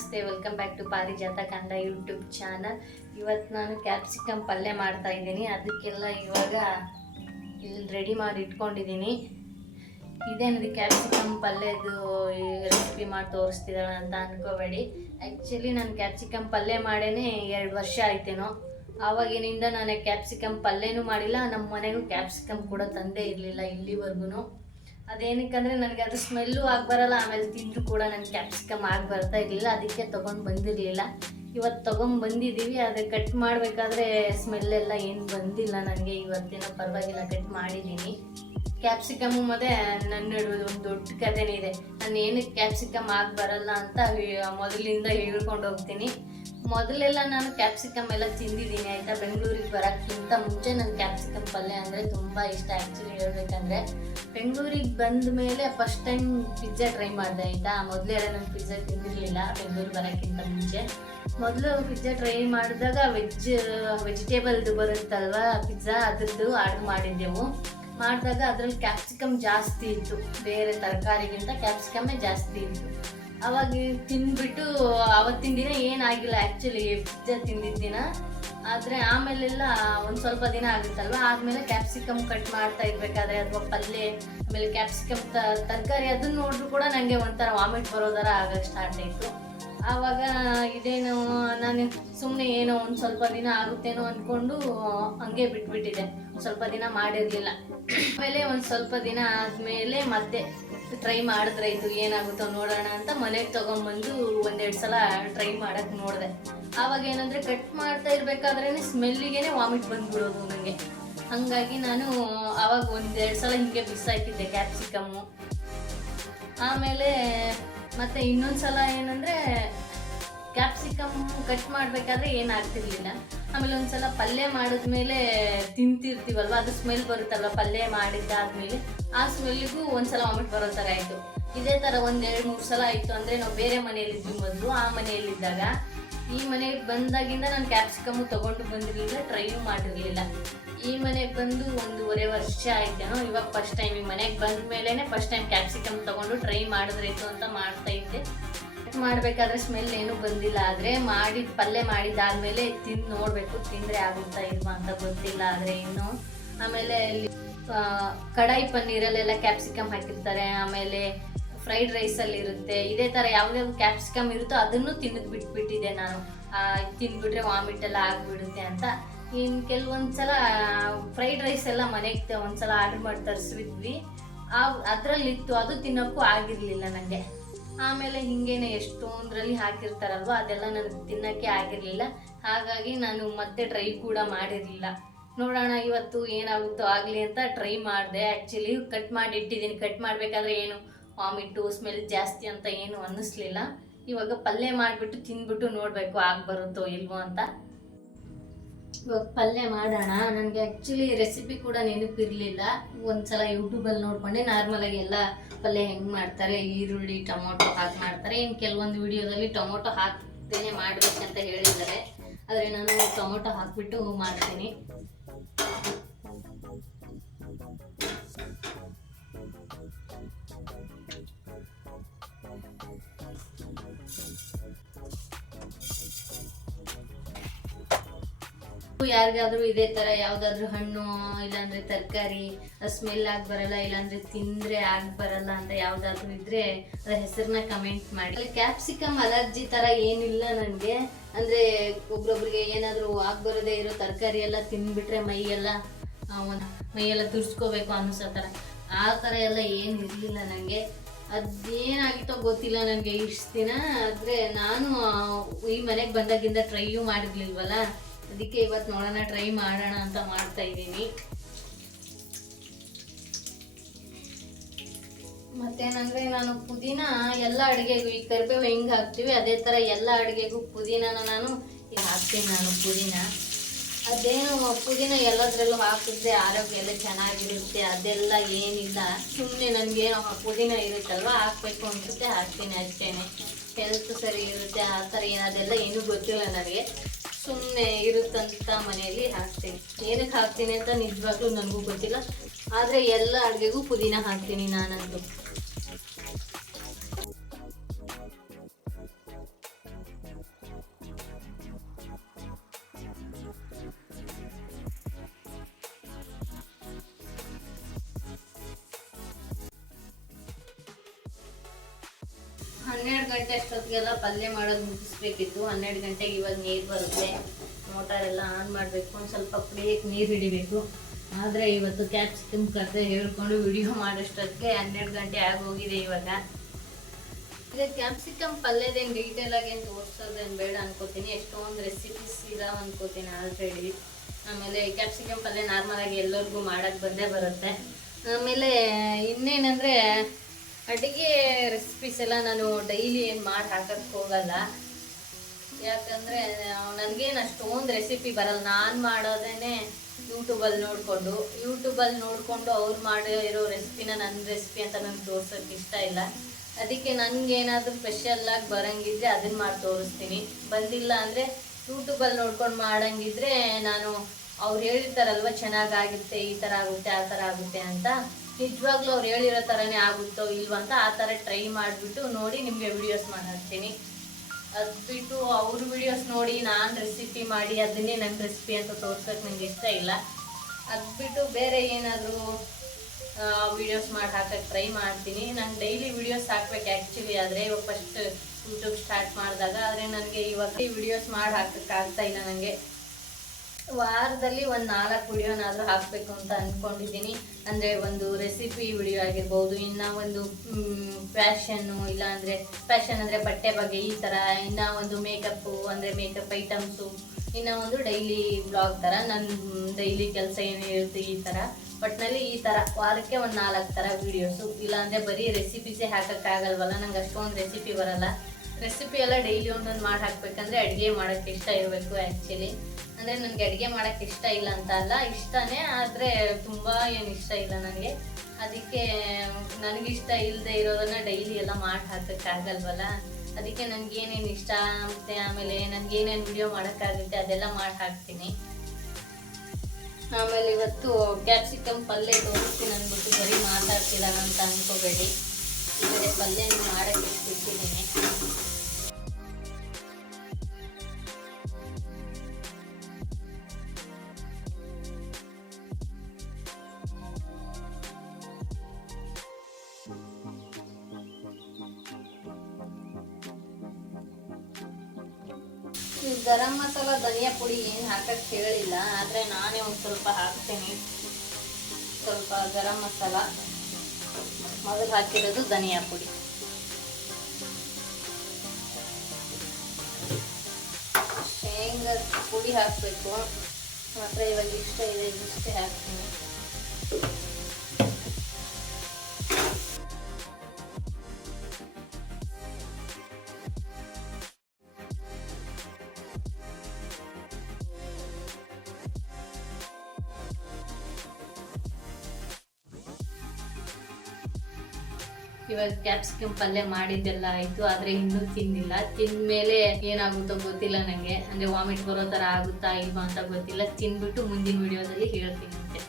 ನಮಸ್ತೆ, welcome back to ಪಾರಿಜಾತ Kannada YouTube channel. ಇವತ್ತು ನಾನು ಕ್ಯಾಪ್ಸಿಕಮ್ ಪಲ್ಯ ಮಾಡ್ತಾ ಇದ್ದೀನಿ. ಅದಕ್ಕೆಲ್ಲ ಇವಾಗ ಇಲ್ಲಿ ರೆಡಿ ಮಾಡಿ ಇಟ್ಕೊಂಡಿದ್ದೀನಿ. ಇದೇನಿದೆ ಕ್ಯಾಪ್ಸಿಕಮ್ ಪಲ್ಯದು ರೆಸಿಪಿ ಮಾಡಿ ತೋರಿಸ್ತಿದ್ದಾಳೆ ಅಂತ ಅನ್ಕೋಬೇಡಿ. ಆ್ಯಕ್ಚುಲಿ ನಾನು ಕ್ಯಾಪ್ಸಿಕಮ್ ಪಲ್ಯ ಮಾಡೇನೆ 2 ವರ್ಷ ಆಯ್ತೇನೋ. ಆವಾಗಿನಿಂದ ನಾನು ಕ್ಯಾಪ್ಸಿಕಮ್ ಪಲ್ಯನೂ ಮಾಡಿಲ್ಲ, ನಮ್ಮ ಮನೆಗೂ ಕ್ಯಾಪ್ಸಿಕಮ್ ಕೂಡ ತಂದೇ ಇರಲಿಲ್ಲ ಇಲ್ಲಿವರೆಗೂ. ಅದೇನಕ್ಕಂದರೆ ನನಗೆ ಅದು ಸ್ಮೆಲ್ಲು ಬರಲ್ಲ, ಆಮೇಲೆ ತಿಂದು ಕೂಡ ನನಗೆ ಕ್ಯಾಪ್ಸಿಕಮ್ ಬರ್ತಾ ಇರಲಿಲ್ಲ. ಅದಕ್ಕೆ ತೊಗೊಂಡು ಬಂದಿರಲಿಲ್ಲ. ಇವತ್ತು ತೊಗೊಂಡು ಬಂದಿದ್ದೀವಿ. ಅದು ಕಟ್ ಮಾಡಬೇಕಾದ್ರೆ ಸ್ಮೆಲ್ಲೆಲ್ಲ ಏನು ಬಂದಿಲ್ಲ ನನಗೆ. ಇವತ್ತೇನೋ ಪರವಾಗಿಲ್ಲ, ಕಟ್ ಮಾಡಿದ್ದೀನಿ. ಕ್ಯಾಪ್ಸಿಕಮ್ಮು ಮತ್ತು ನನ್ನ ನಡುವೆ ಒಂದು ದೊಡ್ಡ ಕಥೆನೇ ಇದೆ. ನಾನು ಏನಕ್ಕೆ ಕ್ಯಾಪ್ಸಿಕಮ್ ಬರಲ್ಲ ಅಂತ ಮೊದಲಿಂದ ಹೇಳ್ಕೊಂಡು ಹೋಗ್ತೀನಿ. ಮೊದಲೆಲ್ಲ ನಾನು ಕ್ಯಾಪ್ಸಿಕಮ್ ಎಲ್ಲ ತಿಂದಿದ್ದೀನಿ ಆಯಿತಾ. ಬೆಂಗಳೂರಿಗೆ ಬರೋಕ್ಕಿಂತ ಮುಂಚೆ ನನ್ನ ಕ್ಯಾಪ್ಸಿಕಮ್ ಪಲ್ಯ ಅಂದರೆ ತುಂಬ ಇಷ್ಟ. ಆ್ಯಕ್ಚುಲಿ ಹೇಳ್ಬೇಕಂದ್ರೆ ಬೆಂಗಳೂರಿಗೆ ಬಂದ ಮೇಲೆ ಫಸ್ಟ್ ಟೈಮ್ ಪಿಜ್ಜಾ ಟ್ರೈ ಮಾಡಿದೆ ಆಯಿತಾ. ಮೊದಲೆಲ್ಲ ನಾನು ಪಿಜ್ಜಾ ತಿಂದಿರಲಿಲ್ಲ ಬೆಂಗಳೂರಿಗೆ ಬರೋಕ್ಕಿಂತ ಮುಂಚೆ. ಮೊದಲು ಪಿಜ್ಜಾ ಟ್ರೈ ಮಾಡಿದಾಗ ವೆಜಿಟೇಬಲ್ದು ಬರುತ್ತಲ್ವ ಪಿಜ್ಜಾ, ಅದ್ರದ್ದು ಆರ್ಡ್ರ್ ಮಾಡಿದ್ದೆವು. ಮಾಡಿದಾಗ ಅದರಲ್ಲಿ ಕ್ಯಾಪ್ಸಿಕಮ್ ಜಾಸ್ತಿ ಇತ್ತು, ಬೇರೆ ತರಕಾರಿಗಿಂತ ಕ್ಯಾಪ್ಸಿಕಮ್ಮೇ ಜಾಸ್ತಿ ಇತ್ತು. ಅವಾಗ ತಿಂದ್ಬಿಟ್ಟು ಆವತ್ತಿನ ದಿನ ಏನಾಗಿಲ್ಲ ಆ್ಯಕ್ಚುಲಿ ಪಿಜ್ಜಾ ತಿಂದಿದ್ದ ದಿನ. ಆದರೆ ಆಮೇಲೆಲ್ಲ ಒಂದು ಸ್ವಲ್ಪ ದಿನ ಆಗುತ್ತಲ್ವ, ಆದಮೇಲೆ ಕ್ಯಾಪ್ಸಿಕಮ್ ಕಟ್ ಮಾಡ್ತಾ ಇರಬೇಕಾದ್ರೆ ಅಥವಾ ಪಲ್ಯ, ಆಮೇಲೆ ಕ್ಯಾಪ್ಸಿಕಮ್ ತರಕಾರಿ ಅದನ್ನು ನೋಡಿದ್ರು ಕೂಡ ನನಗೆ ಒಂಥರ ವಾಮಿಟ್ ಬರೋ ಥರ ಆಗಕ್ಕೆ ಸ್ಟಾರ್ಟ್ ಆಯಿತು. ಆವಾಗ ಇದೇನು ನಾನು ಸುಮ್ಮನೆ ಏನೋ ಒಂದು ಸ್ವಲ್ಪ ದಿನ ಆಗುತ್ತೇನೋ ಅಂದ್ಕೊಂಡು ಹಂಗೆ ಬಿಟ್ಬಿಟ್ಟಿದ್ದೆ. ಸ್ವಲ್ಪ ದಿನ ಮಾಡಿರಲಿಲ್ಲ. ಆಮೇಲೆ ಒಂದು ಸ್ವಲ್ಪ ದಿನ ಆದಮೇಲೆ ಮತ್ತೆ ಟ್ರೈ ಮಾಡಿದ್ರಾಯ್ತು, ಏನಾಗುತ್ತೋ ನೋಡೋಣ ಅಂತ ಮನೆಗೆ ತೊಗೊಂಬಂದು 1-2 ಸಲ ಟ್ರೈ ಮಾಡೋಕ್ಕೆ ನೋಡಿದೆ. ಆವಾಗ ಏನಂದರೆ ಕಟ್ ಮಾಡ್ತಾ ಇರಬೇಕಾದ್ರೇ ಸ್ಮೆಲ್ಲಿಗೆ ವಾಮಿಟ್ ಬಂದ್ಬಿಡೋದು ನನಗೆ. ಹಾಗಾಗಿ ನಾನು ಆವಾಗ 1-2 ಸಲ ಹಿಂಗೆ ಬಿಸಾಕಿದ್ದೆ ಕ್ಯಾಪ್ಸಿಕಮ್ಮು. ಆಮೇಲೆ ಮತ್ತು ಇನ್ನೊಂದು ಸಲ ಏನಂದರೆ ಕ್ಯಾಪ್ಸಿಕಮ್ ಕಟ್ ಮಾಡಬೇಕಾದ್ರೆ ಏನಾಗ್ತಿರ್ಲಿಲ್ಲ. ಆಮೇಲೆ ಒಂದು ಸಲ ಪಲ್ಯ ಮಾಡಿದ್ಮೇಲೆ ತಿಂತಿರ್ತೀವಲ್ವ, ಅದು ಸ್ಮೆಲ್ ಬರುತ್ತಲ್ವ ಪಲ್ಯ ಮಾಡಿದ್ದಾದ್ಮೇಲೆ, ಆ ಸ್ಮೆಲ್ಲಿಗೂ ಒಂದು ಸಲ ವಾಮಿಟ್ ಬರೋ ಥರ ಆಯಿತು. ಇದೇ ಥರ 1-2-3 ಸಲ ಆಯಿತು. ಅಂದರೆ ನಾವು ಬೇರೆ ಮನೆಯಲ್ಲಿದ್ವಿ ಮೊದಲು. ಆ ಮನೆಯಲ್ಲಿದ್ದಾಗ ಈ ಮನೆಗೆ ಬಂದಾಗಿಂದ ನಾನು ಕ್ಯಾಪ್ಸಿಕಮ್ಮು ತೊಗೊಂಡು ಬಂದಿರಲಿಲ್ಲ, ಟ್ರೈಯೂ ಮಾಡಿರಲಿಲ್ಲ. ಈ ಮನೆಗೆ ಬಂದು 1.5 ವರ್ಷ ಆಯ್ತೇನೋ. ಇವಾಗ ಫಸ್ಟ್ ಟೈಮ್ ಈ ಮನೆಗೆ ಬಂದ ಮೇಲೇ ಫಸ್ಟ್ ಟೈಮ್ ಕ್ಯಾಪ್ಸಿಕಮ್ ತೊಗೊಂಡು ಟ್ರೈ ಮಾಡಿದ್ರಾಯ್ತು ಅಂತ ಮಾಡ್ತಾ ಇದ್ದೆ. ಮಾಡಬೇಕಾದ್ರೆ ಸ್ಮೆಲ್ ಏನೂ ಬಂದಿಲ್ಲ. ಆದರೆ ಪಲ್ಯ ಮಾಡಿದ್ದಾದಮೇಲೆ ತಿಂದು ನೋಡಬೇಕು, ತಿಂದರೆ ಆಗುತ್ತಾ ಇಲ್ವಾ ಅಂತ ಗೊತ್ತಿಲ್ಲ. ಆದರೆ ಇನ್ನು ಆಮೇಲೆ ಕಡಾಯಿ ಪನ್ನೀರಲ್ಲೆಲ್ಲ ಕ್ಯಾಪ್ಸಿಕಮ್ ಹಾಕಿರ್ತಾರೆ. ಆಮೇಲೆ ಫ್ರೈಡ್ ರೈಸಲ್ಲಿ ಇರುತ್ತೆ. ಇದೇ ಥರ ಯಾವುದ್ಯಾವ್ದು ಕ್ಯಾಪ್ಸಿಕಮ್ ಇರುತ್ತೋ ಅದನ್ನು ತಿನ್ನೋದು ಬಿಟ್ಬಿಟ್ಟಿದ್ದೆ ನಾನು. ತಿಂದ್ಬಿಟ್ರೆ ವಾಮಿಟ್ ಎಲ್ಲ ಆಗಿಬಿಡುತ್ತೆ ಅಂತ. ಇನ್ನು ಕೆಲವೊಂದು ಸಲ ಫ್ರೈಡ್ ರೈಸ್ ಎಲ್ಲ ಮನೆಗೆ ಒಂದ್ಸಲ ಆರ್ಡ್ರ್ ಮಾಡಿ ತರಿಸಿದ್ವಿ. ಅದರಲ್ಲಿತ್ತು, ಅದು ತಿನ್ನೋಕ್ಕೂ ಆಗಿರಲಿಲ್ಲ ನನಗೆ. ಆಮೇಲೆ ಹಿಂಗೇನೆ ಎಷ್ಟೊಂದರಲ್ಲಿ ಹಾಕಿರ್ತಾರಲ್ವ, ಅದೆಲ್ಲ ನನಗೆ ತಿನ್ನೋಕ್ಕೆ ಆಗಿರಲಿಲ್ಲ. ಹಾಗಾಗಿ ನಾನು ಮತ್ತೆ ಟ್ರೈ ಕೂಡ ಮಾಡಿರಲಿಲ್ಲ. ನೋಡೋಣ ಇವತ್ತು ಏನಾಗುತ್ತೋ ಆಗಲಿ ಅಂತ ಟ್ರೈ ಮಾಡಿದೆ. ಆ್ಯಕ್ಚುಲಿ ಕಟ್ ಮಾಡಿ ಇಟ್ಟಿದ್ದೀನಿ. ಕಟ್ ಮಾಡಬೇಕಾದ್ರೆ ಏನು ವಾಮಿಟ್ಟು ಸ್ಮೆಲ್ ಜಾಸ್ತಿ ಅಂತ ಏನು ಅನ್ನಿಸ್ಲಿಲ್ಲ. ಇವಾಗ ಪಲ್ಯ ಮಾಡಿಬಿಟ್ಟು ತಿಂದ್ಬಿಟ್ಟು ನೋಡಬೇಕು ಬರುತ್ತೋ ಇಲ್ವೋ ಅಂತ. ಇವಾಗ ಪಲ್ಯ ಮಾಡೋಣ. ನನಗೆ ಆ್ಯಕ್ಚುಲಿ ರೆಸಿಪಿ ಕೂಡ ನೆನಪಿರಲಿಲ್ಲ. ಒಂದ್ಸಲ ಯೂಟ್ಯೂಬಲ್ಲಿ ನೋಡ್ಕೊಂಡೆ ನಾರ್ಮಲಾಗಿ ಎಲ್ಲ ಪಲ್ಯ ಹೆಂಗೆ ಮಾಡ್ತಾರೆ, ಈರುಳ್ಳಿ ಟೊಮೊಟೊ ಹಾಕಿ ಮಾಡ್ತಾರೆ. ಇನ್ನು ಕೆಲವೊಂದು ವಿಡಿಯೋದಲ್ಲಿ ಟೊಮೊಟೊ ಹಾಕ್ತೇನೆ ಮಾಡಬೇಕಂತ ಹೇಳಿದ್ದಾರೆ. ಆದರೆ ನಾನು ಟೊಮೊಟೊ ಹಾಕಿಬಿಟ್ಟು ಮಾಡ್ತೀನಿ. ಯಾರಿಗಾದ್ರೂ ಇದೇ ಥರ ಯಾವುದಾದ್ರೂ ಹಣ್ಣು ಇಲ್ಲಾಂದರೆ ತರಕಾರಿ ಸ್ಮೆಲ್ ಆಗಿ ಬರಲ್ಲ, ಇಲ್ಲಾಂದರೆ ತಿಂದರೆ ಬರಲ್ಲ ಅಂತ ಯಾವುದಾದ್ರೂ ಇದ್ದರೆ ಅದರ ಹೆಸರನ್ನ ಕಮೆಂಟ್ ಮಾಡಿ. ಕ್ಯಾಪ್ಸಿಕಮ್ ಅಲರ್ಜಿ ಥರ ಏನಿಲ್ಲ ನನಗೆ. ಅಂದರೆ ಒಬ್ರೊಬ್ರಿಗೆ ಏನಾದರೂ ಬರೋದೇ ಇರೋ ತರಕಾರಿ ಎಲ್ಲ ತಿಂದ್ಬಿಟ್ರೆ ಮೈಯೆಲ್ಲ ತುರ್ಸ್ಕೋಬೇಕು ಅನ್ನಿಸೋ ಥರ, ಆ ಥರ ಎಲ್ಲ ಏನು ಇರಲಿಲ್ಲ ನನಗೆ. ಅದೇನಾಗಿತ್ತೋ ಗೊತ್ತಿಲ್ಲ ನನಗೆ ಇಷ್ಟು ದಿನ. ಆದರೆ ನಾನು ಈ ಮನೆಗೆ ಬಂದಾಗಿಂದ ಟ್ರೈಯೂ ಮಾಡಿರ್ಲಿಲ್ವಲ್ಲ, ಅದಕ್ಕೆ ಇವತ್ತು ನೋಡೋಣ ಟ್ರೈ ಮಾಡೋಣ ಅಂತ ಮಾಡ್ತಾ ಇದ್ದೀನಿ. ಮತ್ತೇನಂದರೆ ನಾನು ಪುದೀನ ಎಲ್ಲ ಅಡುಗೆಗೂ, ಈಗ ಕರಿಬೇವು ಹೆಂಗೆ ಹಾಕ್ತೀವಿ ಅದೇ ಥರ ಎಲ್ಲ ಅಡುಗೆಗೂ ಪುದೀನನ ನಾನು ಈಗ ಹಾಕ್ತೀನಿ. ನಾನು ಅದೇನು ಪುದೀನ ಎಲ್ಲದರಲ್ಲೂ ಹಾಕಿದ್ರೆ ಆರೋಗ್ಯ ಎಲ್ಲ ಚೆನ್ನಾಗಿರುತ್ತೆ, ಅದೆಲ್ಲ ಏನಿಲ್ಲ. ಸುಮ್ಮನೆ ನನಗೆ ಪುದೀನ ಇರುತ್ತಲ್ವ ಹಾಕಬೇಕು ಅನಿಸುತ್ತೆ, ಹಾಕ್ತೀನಿ ಅಷ್ಟೇ. ಹೆಲ್ತ್ ಸರಿ ಇರುತ್ತೆ ಆ ಥರ ಅದೆಲ್ಲ ಏನೂ ಗೊತ್ತಿಲ್ಲ ನನಗೆ. ಸುಮ್ಮನೆ ಇರುತ್ತಂತ ಮನೆಯಲ್ಲಿ ಹಾಕ್ತೀನಿ. ಏನಕ್ಕೆ ಹಾಕ್ತೀನಿ ಅಂತ ನಿಜವಾಗ್ಲೂ ನನಗೂ ಗೊತ್ತಿಲ್ಲ. ಆದರೆ ಎಲ್ಲ ಅಡುಗೆಗೂ ಪುದೀನ ಹಾಕ್ತೀನಿ ನಾನಂತೂ. 12 ಗಂಟೆ ಅಷ್ಟೊತ್ತಿಗೆಲ್ಲ ಪಲ್ಯ ಮಾಡೋದು ಮುಗಿಸ್ಬೇಕಿತ್ತು. 12 ಗಂಟೆಗೆ ಇವಾಗ ನೀರು ಬರುತ್ತೆ. ಮೋಟಾರ್ ಎಲ್ಲ ಆನ್ ಮಾಡಬೇಕು. ಒಂದು ಸ್ವಲ್ಪ ಕುಡಿಯೋಕ್ಕೆ ನೀರು ಹಿಡಿಬೇಕು. ಆದರೆ ಇವತ್ತು ಕ್ಯಾಪ್ಸಿಕಮ್ ಕತೆ ಹೇಳ್ಕೊಂಡು ವಿಡಿಯೋ ಮಾಡೋಷ್ಟೊತ್ತಿಗೆ 12 ಗಂಟೆ ಆಗೋಗಿದೆ ಇವಾಗ. ಈಗ ಕ್ಯಾಪ್ಸಿಕಮ್ ಪಲ್ಯದೇನು ಡೀಟೇಲಾಗಿ ಏನು ತೋರಿಸೋದೇನು ಬೇಡ ಅನ್ಕೋತೀನಿ. ಎಷ್ಟೊಂದು ರೆಸಿಪೀಸ್ ಇದಾವೆ ಅನ್ಕೋತೀನಿ ಆಲ್ರೆಡಿ. ಆಮೇಲೆ ಕ್ಯಾಪ್ಸಿಕಮ್ ಪಲ್ಯ ನಾರ್ಮಲಾಗಿ ಎಲ್ಲರಿಗೂ ಮಾಡೋಕ್ಕೆ ಬಂದೇ ಬರುತ್ತೆ. ಆಮೇಲೆ ಇನ್ನೇನಂದರೆ ಅಡುಗೆ ರೆಸಿಪೀಸ್ ಎಲ್ಲ ನಾನು ಡೈಲಿ ಏನು ಮಾಡಿ ಹಾಕೋಕ್ಕೆ ಹೋಗಲ್ಲ. ಯಾಕಂದರೆ ನನಗೇನು ಅಷ್ಟೊಂದು ರೆಸಿಪಿ ಬರಲ್ಲ. ನಾನು ಮಾಡೋದೇ ಯೂಟ್ಯೂಬಲ್ಲಿ ನೋಡಿಕೊಂಡು ಅವ್ರು ಮಾಡಿರೋ ರೆಸಿಪಿನ ನನ್ನ ರೆಸಿಪಿ ಅಂತ ನನಗೆ ತೋರ್ಸೋಕ್ಕೆ ಇಷ್ಟ ಇಲ್ಲ. ಅದಕ್ಕೆ ನನಗೇನಾದರೂ ಸ್ಪೆಷಲ್ಲಾಗಿ ಬರೋಂಗಿದ್ರೆ ಅದನ್ನು ಮಾಡಿ ತೋರಿಸ್ತೀನಿ. ಬಂದಿಲ್ಲ ಅಂದರೆ ಯೂಟ್ಯೂಬಲ್ಲಿ ನೋಡ್ಕೊಂಡು ಮಾಡೋಂಗಿದ್ರೆ ನಾನು ಅವ್ರು ಹೇಳಿರ್ತಾರಲ್ವ ಚೆನ್ನಾಗಾಗುತ್ತೆ, ಈ ಥರ ಆಗುತ್ತೆ, ಆ ಥರ ಆಗುತ್ತೆ ಅಂತ, ನಿಜವಾಗ್ಲೂ ಅವ್ರು ಹೇಳಿರೋ ಥರನೇ ಆಗುತ್ತೋ ಇಲ್ವ ಅಂತ ಆ ಥರ ಟ್ರೈ ಮಾಡಿಬಿಟ್ಟು ನೋಡಿ ನಿಮಗೆ ವಿಡಿಯೋಸ್ ಮಾಡ್ತೀನಿ. ಅದು ಬಿಟ್ಟು ಅವ್ರ ವಿಡಿಯೋಸ್ ನೋಡಿ ನಾನು ರೆಸಿಪಿ ಮಾಡಿ ಅದನ್ನೇ ನನ್ನ ರೆಸಿಪಿ ಅಂತ ತೋರ್ಸೋಕೆ ನನಗೆ ಇಷ್ಟ ಇಲ್ಲ. ಅದು ಬಿಟ್ಟು ಬೇರೆ ಏನಾದರೂ ವಿಡಿಯೋಸ್ ಮಾಡಿ ಹಾಕೋಕ್ಕೆ ಟ್ರೈ ಮಾಡ್ತೀನಿ. ನಾನು ಡೈಲಿ ವಿಡಿಯೋಸ್ ಹಾಕ್ಬೇಕು ಆ್ಯಕ್ಚುಲಿ. ಆದರೆ ಇವಾಗ ಫಸ್ಟ್ ಯೂಟ್ಯೂಬ್ ಸ್ಟಾರ್ಟ್ ಮಾಡಿದಾಗ, ಆದರೆ ನನಗೆ ಇವಾಗ ವಿಡಿಯೋಸ್ ಮಾಡಿ ಹಾಕೋಕ್ಕೆ ಆಗ್ತಾ ಇಲ್ಲ. ನನಗೆ ವಾರದಲ್ಲಿ ಒಂದು 4 ವಿಡಿಯೋನಾದರೂ ಹಾಕಬೇಕು ಅಂತ ಅಂದ್ಕೊಂಡಿದ್ದೀನಿ. ಅಂದರೆ ಒಂದು ರೆಸಿಪಿ ವಿಡಿಯೋ ಆಗಿರ್ಬೋದು, ಇನ್ನು ಒಂದು ಫ್ಯಾಷನ್ನು, ಇಲ್ಲಾಂದರೆ ಫ್ಯಾಷನ್ ಅಂದರೆ ಬಟ್ಟೆ ಬಗ್ಗೆ ಈ ಥರ, ಇನ್ನು ಒಂದು ಮೇಕಪ್ಪು ಅಂದರೆ ಮೇಕಪ್ ಐಟಮ್ಸು, ಇನ್ನು ಒಂದು ಡೈಲಿ ಬ್ಲಾಗ್ ಥರ ನನ್ನ ಡೈಲಿ ಕೆಲಸ ಏನಿರುತ್ತೆ ಈ ಥರ. ಒಟ್ಟಿನಲ್ಲಿ ಈ ಥರ ವಾರಕ್ಕೆ ಒಂದು 4 ಥರ ವೀಡಿಯೋಸು. ಇಲ್ಲಾಂದರೆ ಬರೀ ರೆಸಿಪೀಸೇ ಹಾಕೋಕ್ಕಾಗಲ್ವಲ್ಲ, ನಂಗೆ ಅಷ್ಟೊಂದು ರೆಸಿಪಿ ಬರಲ್ಲ. ರೆಸಿಪಿ ಎಲ್ಲ ಡೈಲಿ ಒಂದೊಂದು ಮಾಡಿ ಹಾಕಬೇಕಂದ್ರೆ ಅಡುಗೆ ಮಾಡೋಕ್ಕೆ ಇಷ್ಟ ಇರಬೇಕು ಆ್ಯಕ್ಚುಲಿ. ಅಂದರೆ ನನಗೆ ಅಡುಗೆ ಮಾಡೋಕ್ಕೆ ಇಷ್ಟ ಇಲ್ಲ ಅಂತ ಅಲ್ಲ, ಇಷ್ಟನೇ, ಆದರೆ ತುಂಬ ಏನು ಇಷ್ಟ ಇಲ್ಲ ನನಗೆ. ಅದಕ್ಕೆ ನನಗಿಷ್ಟ ಇಲ್ಲದೆ ಇರೋದನ್ನು ಡೈಲಿ ಎಲ್ಲ ಮಾಡಿ ಹಾಕೋಕ್ಕಾಗಲ್ವಲ್ಲ. ಅದಕ್ಕೆ ನನಗೇನೇನು ಇಷ್ಟ ಆಗುತ್ತೆ, ಆಮೇಲೆ ನನಗೇನೇನು ವಿಡಿಯೋ ಮಾಡೋಕ್ಕಾಗುತ್ತೆ ಅದೆಲ್ಲ ಮಾಡಿ ಹಾಕ್ತೀನಿ. ಆಮೇಲೆ ಇವತ್ತು ಕ್ಯಾಪ್ಸಿಕಮ್ ಪಲ್ಯ ತೋರಿಸ್ತೀನಿ ಅಂದ್ಬಿಟ್ಟು ಬರೀ ಮಾತಾಡ್ತಿದ್ದಾನ ಅಂತ ಅಂದ್ಕೋಬೇಡಿ. ಈ ಕಡೆ ಪಲ್ಯ ಮಾಡೋಕ್ಕೆ ಇಟ್ಟಿದ್ದೀನಿ. ಗರಂ ಮಸಾಲ ಧನಿಯಾ ಪುಡಿ ಏನು ಹಾಕಕ್ಕೆ ಹೇಳಿಲ್ಲ, ಆದರೆ ನಾನೇ ಒಂದು ಸ್ವಲ್ಪ ಹಾಕ್ತೀನಿ. ಸ್ವಲ್ಪ ಗರಂ ಮಸಾಲ, ಮೊದಲು ಹಾಕಿರೋದು ಧನಿಯಾ ಪುಡಿ, ಶೇಂಗಾ ಪುಡಿ ಹಾಕಬೇಕು. ಮಾತ್ರ ಇವಾಗ ಇಷ್ಟ ಇದೆ, ಇಷ್ಟೇ ಹಾಕ್ತೀನಿ. ಇವಾಗ ಕ್ಯಾಪ್ಸಿಕಮ್ ಪಲ್ಯ ಮಾಡಿದ್ದೆಲ್ಲ ಆಯಿತು, ಆದರೆ ಇನ್ನೂ ತಿಂದಿಲ್ಲ. ತಿಂದಮೇಲೆ ಏನಾಗುತ್ತೋ ಗೊತ್ತಿಲ್ಲ ನನಗೆ. ಅಂದರೆ ವಾಮಿಟ್ ಬರೋ ಥರ ಆಗುತ್ತಾ ಇಲ್ವಾ ಅಂತ ಗೊತ್ತಿಲ್ಲ. ತಿಂದ್ಬಿಟ್ಟು ಮುಂದಿನ ವಿಡಿಯೋದಲ್ಲಿ ಹೇಳ್ತೀನಿ ಅಂತೆ.